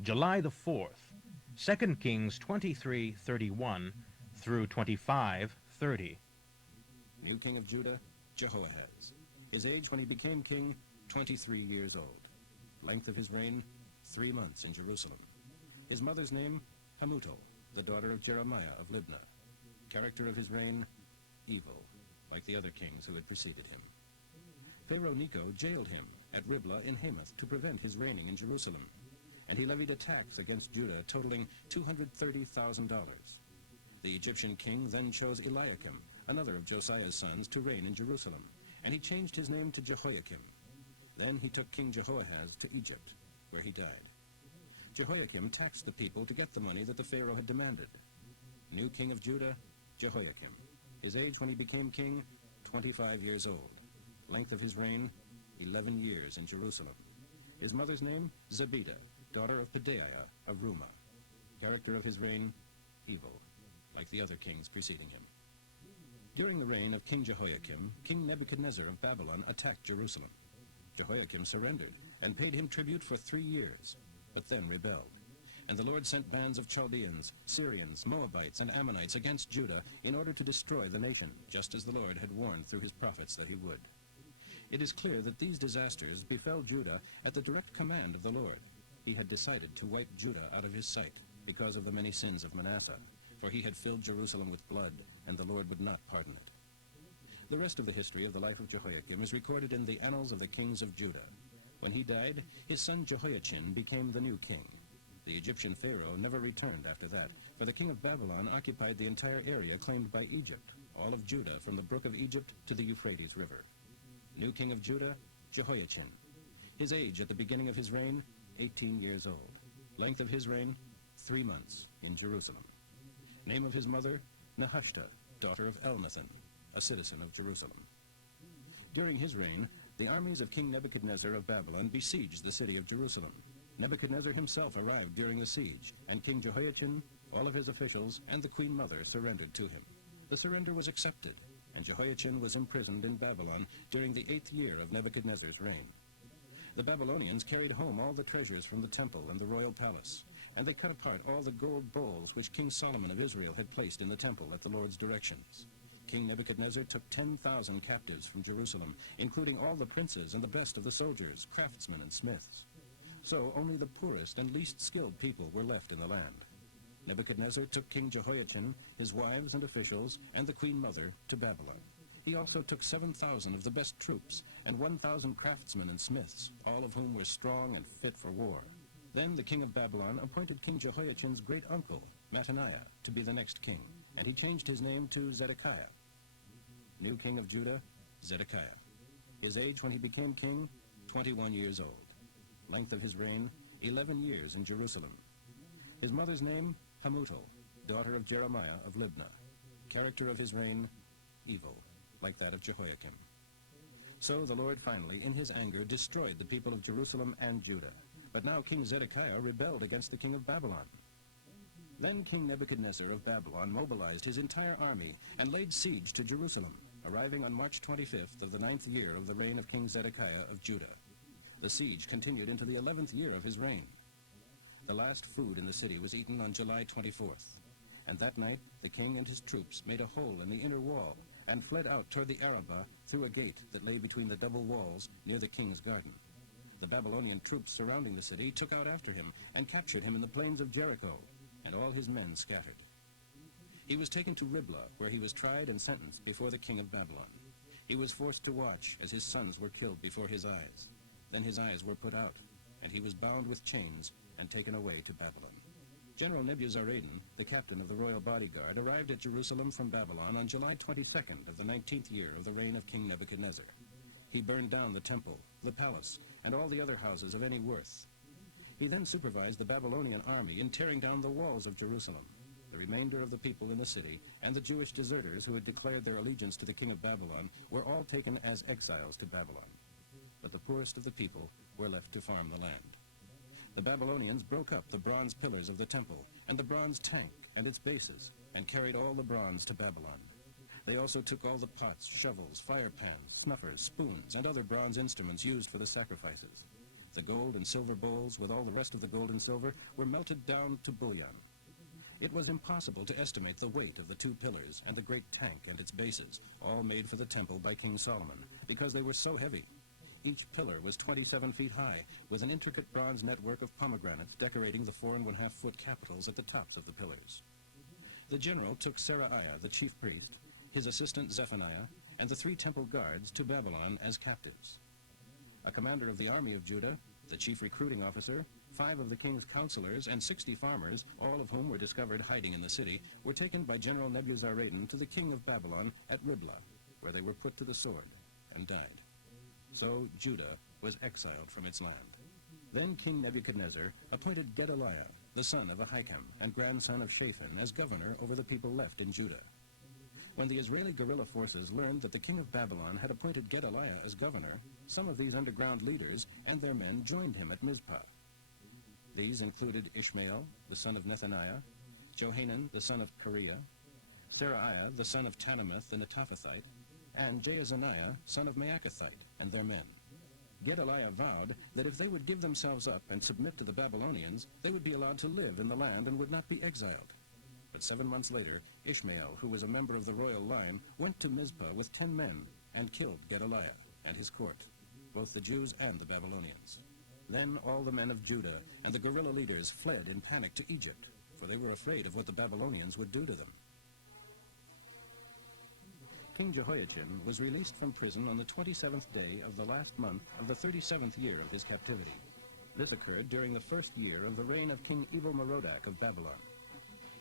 July the 4th, 2 Kings 23:31 through 25:30. New king of Judah, Jehoahaz. His age when he became king, 23 years old. Length of his reign, 3 months in Jerusalem. His mother's name, Hamutal, the daughter of Jeremiah of Libnah. Character of his reign, evil, like the other kings who had preceded him. Pharaoh Necho jailed him at Riblah in Hamath to prevent his reigning in Jerusalem, and he levied a tax against Judah totaling $230,000. The Egyptian king then chose Eliakim, another of Josiah's sons, to reign in Jerusalem, and he changed his name to Jehoiakim. Then he took King Jehoahaz to Egypt, where he died. Jehoiakim taxed the people to get the money that the Pharaoh had demanded. New king of Judah, Jehoiakim. His age when he became king, 25 years old. Length of his reign, 11 years in Jerusalem. His mother's name, Zebidah, daughter of Pedaiah of Rumah. Character of his reign, evil, like the other kings preceding him. During the reign of King Jehoiakim, King Nebuchadnezzar of Babylon attacked Jerusalem. Jehoiakim surrendered and paid him tribute for 3 years, but then rebelled. And the Lord sent bands of Chaldeans, Syrians, Moabites, and Ammonites against Judah in order to destroy the nation, just as the Lord had warned through his prophets that he would. It is clear that these disasters befell Judah at the direct command of the Lord. He had decided to wipe Judah out of his sight because of the many sins of Manasseh, for he had filled Jerusalem with blood, and the Lord would not pardon it. The rest of the history of the life of Jehoiakim is recorded in the Annals of the Kings of Judah. When he died, his son Jehoiachin became the new king. The Egyptian pharaoh never returned after that, for the king of Babylon occupied the entire area claimed by Egypt, all of Judah from the brook of Egypt to the Euphrates River. New king of Judah, Jehoiachin. His age at the beginning of his reign, 18 years old. Length of his reign, 3 months in Jerusalem. Name of his mother, Nehushta, daughter of Elnathan, a citizen of Jerusalem. During his reign, the armies of King Nebuchadnezzar of Babylon besieged the city of Jerusalem. Nebuchadnezzar himself arrived during the siege, and King Jehoiachin, all of his officials, and the queen mother surrendered to him. The surrender was accepted, and Jehoiachin was imprisoned in Babylon during the 8th year of Nebuchadnezzar's reign. The Babylonians carried home all the treasures from the temple and the royal palace, and they cut apart all the gold bowls which King Solomon of Israel had placed in the temple at the Lord's directions. King Nebuchadnezzar took 10,000 captives from Jerusalem, including all the princes and the best of the soldiers, craftsmen, and smiths. So only the poorest and least skilled people were left in the land. Nebuchadnezzar took King Jehoiachin, his wives and officials, and the queen mother to Babylon. He also took 7,000 of the best troops and 1,000 craftsmen and smiths, all of whom were strong and fit for war. Then the king of Babylon appointed King Jehoiachin's great uncle, Mattaniah, to be the next king, and he changed his name to Zedekiah. New king of Judah, Zedekiah. His age when he became king, 21 years old. Length of his reign, 11 years in Jerusalem. His mother's name, Hamutal, daughter of Jeremiah of Libnah. Character of his reign, evil, like that of Jehoiakim. So the Lord finally, in his anger, destroyed the people of Jerusalem and Judah. But now King Zedekiah rebelled against the king of Babylon. Then King Nebuchadnezzar of Babylon mobilized his entire army and laid siege to Jerusalem, arriving on March 25th of the 9th year of the reign of King Zedekiah of Judah. The siege continued into the 11th year of his reign. The last food in the city was eaten on July 24th, and that night the king and his troops made a hole in the inner wall and fled out toward the Arabah through a gate that lay between the double walls near the king's garden. The Babylonian troops surrounding the city took out after him and captured him in the plains of Jericho, and all his men scattered. He was taken to Riblah, where he was tried and sentenced before the king of Babylon. He was forced to watch as his sons were killed before his eyes. Then his eyes were put out, and he was bound with chains and taken away to Babylon. General Nebuzaradan, the captain of the royal bodyguard, arrived at Jerusalem from Babylon on July 22nd of the 19th year of the reign of King Nebuchadnezzar. He burned down the temple, the palace, and all the other houses of any worth. He then supervised the Babylonian army in tearing down the walls of Jerusalem. The remainder of the people in the city and the Jewish deserters who had declared their allegiance to the king of Babylon were all taken as exiles to Babylon. But the poorest of the people were left to farm the land. The Babylonians broke up the bronze pillars of the temple and the bronze tank and its bases and carried all the bronze to Babylon. They also took all the pots, shovels, fire pans, snuffers, spoons, and other bronze instruments used for the sacrifices. The gold and silver bowls, with all the rest of the gold and silver, were melted down to bullion. It was impossible to estimate the weight of the two pillars and the great tank and its bases, all made for the temple by King Solomon, because they were so heavy. Each pillar was 27 feet high, with an intricate bronze network of pomegranates decorating the 4.5-foot capitals at the tops of the pillars. The general took Seraiah, the chief priest, his assistant Zephaniah, and the 3 temple guards to Babylon as captives. A commander of the army of Judah, the chief recruiting officer, 5 of the king's counselors, and 60 farmers, all of whom were discovered hiding in the city, were taken by General Nebuzaradan to the king of Babylon at Riblah, where they were put to the sword and died. So Judah was exiled from its land. Then King Nebuchadnezzar appointed Gedaliah, the son of Ahikam and grandson of Shaphan, as governor over the people left in Judah. When the Israeli guerrilla forces learned that the king of Babylon had appointed Gedaliah as governor, some of these underground leaders and their men joined him at Mizpah. These included Ishmael, the son of Nethaniah, Johanan, the son of Kareah, Seraiah, the son of Tanumeth the Netophathite, and Jaazaniah, son of Maacathite, and their men. Gedaliah vowed that if they would give themselves up and submit to the Babylonians, they would be allowed to live in the land and would not be exiled. But 7 months later, Ishmael, who was a member of the royal line, went to Mizpah with 10 men and killed Gedaliah and his court, both the Jews and the Babylonians. Then all the men of Judah and the guerrilla leaders fled in panic to Egypt, for they were afraid of what the Babylonians would do to them. King Jehoiachin was released from prison on the 27th day of the last month of the 37th year of his captivity. This occurred during the first year of the reign of King Evil-Merodach of Babylon.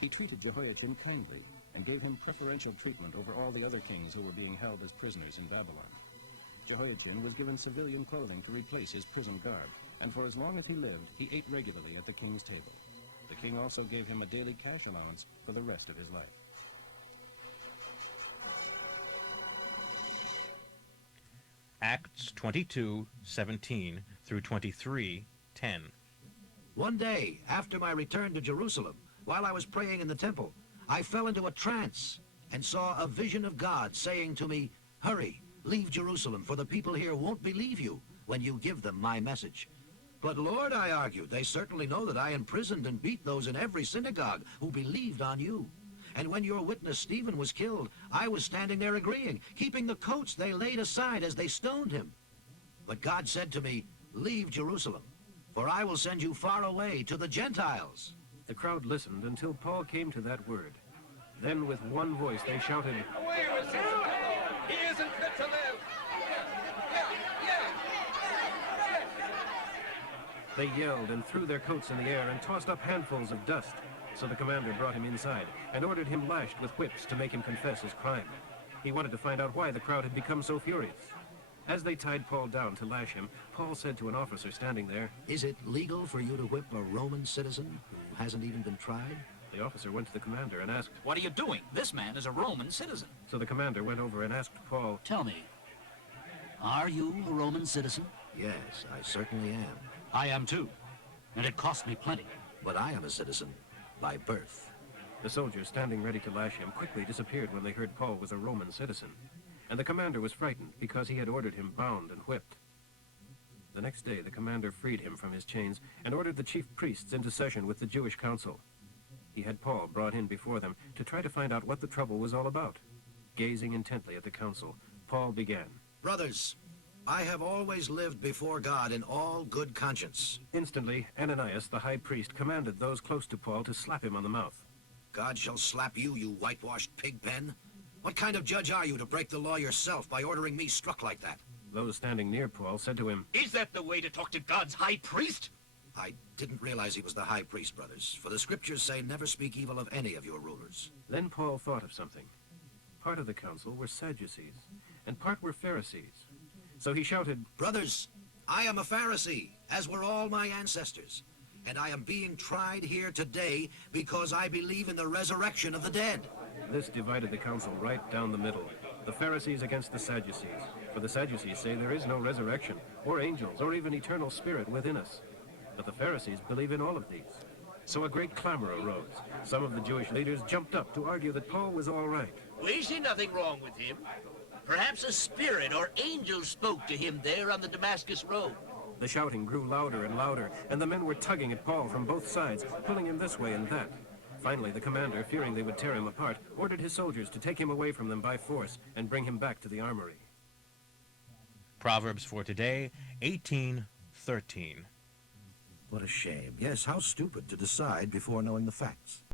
He treated Jehoiachin kindly and gave him preferential treatment over all the other kings who were being held as prisoners in Babylon. Jehoiachin was given civilian clothing to replace his prison garb, and for as long as he lived, he ate regularly at the king's table. The king also gave him a daily cash allowance for the rest of his life. Acts 22:17 through 23:10. One day, after my return to Jerusalem, while I was praying in the temple, I fell into a trance and saw a vision of God saying to me, "Hurry, leave Jerusalem, for the people here won't believe you when you give them my message." "But Lord," I argued, "they certainly know that I imprisoned and beat those in every synagogue who believed on you. And when your witness Stephen was killed, I was standing there agreeing, keeping the coats they laid aside as they stoned him." But God said to me, "Leave Jerusalem, for I will send you far away to the Gentiles." The crowd listened until Paul came to that word. Then with one voice they shouted, "Away with this fellow! He isn't fit to live!" They yelled and threw their coats in the air and tossed up handfuls of dust. So the commander brought him inside and ordered him lashed with whips to make him confess his crime. He wanted to find out why the crowd had become so furious. As they tied Paul down to lash him, Paul said to an officer standing there, "Is it legal for you to whip a Roman citizen who hasn't even been tried?" The officer went to the commander and asked, "What are you doing? This man is a Roman citizen." So the commander went over and asked Paul, "Tell me, are you a Roman citizen?" "Yes, I certainly am. "I am too, and it cost me plenty." But I am a citizen by birth." The soldiers standing ready to lash him quickly disappeared when they heard Paul was a Roman citizen, and the commander was frightened because he had ordered him bound and whipped. The next day the commander freed him from his chains and ordered the chief priests into session with the Jewish council. He had Paul brought in before them to try to find out what the trouble was all about. Gazing intently at the council, Paul began, "Brothers, I have always lived before God in all good conscience." Instantly, Ananias, the high priest, commanded those close to Paul to slap him on the mouth. "God shall slap you, you whitewashed pigpen. What kind of judge are you to break the law yourself by ordering me struck like that?" Those standing near Paul said to him, "Is that the way to talk to God's high priest?" "I didn't realize he was the high priest, brothers, for the scriptures say never speak evil of any of your rulers." Then Paul thought of something. Part of the council were Sadducees, and part were Pharisees. So he shouted, "Brothers, I am a Pharisee, as were all my ancestors, and I am being tried here today because I believe in the resurrection of the dead." This divided the council right down the middle, the Pharisees against the Sadducees. For the Sadducees say there is no resurrection, or angels, or even eternal spirit within us. But the Pharisees believe in all of these. So a great clamor arose. Some of the Jewish leaders jumped up to argue that Paul was all right. "We see nothing wrong with him. Perhaps a spirit or angel spoke to him there on the Damascus road." The shouting grew louder and louder, and the men were tugging at Paul from both sides, pulling him this way and that. Finally, the commander, fearing they would tear him apart, ordered his soldiers to take him away from them by force and bring him back to the armory. Proverbs for today, 18:13. What a shame. Yes, how stupid to decide before knowing the facts.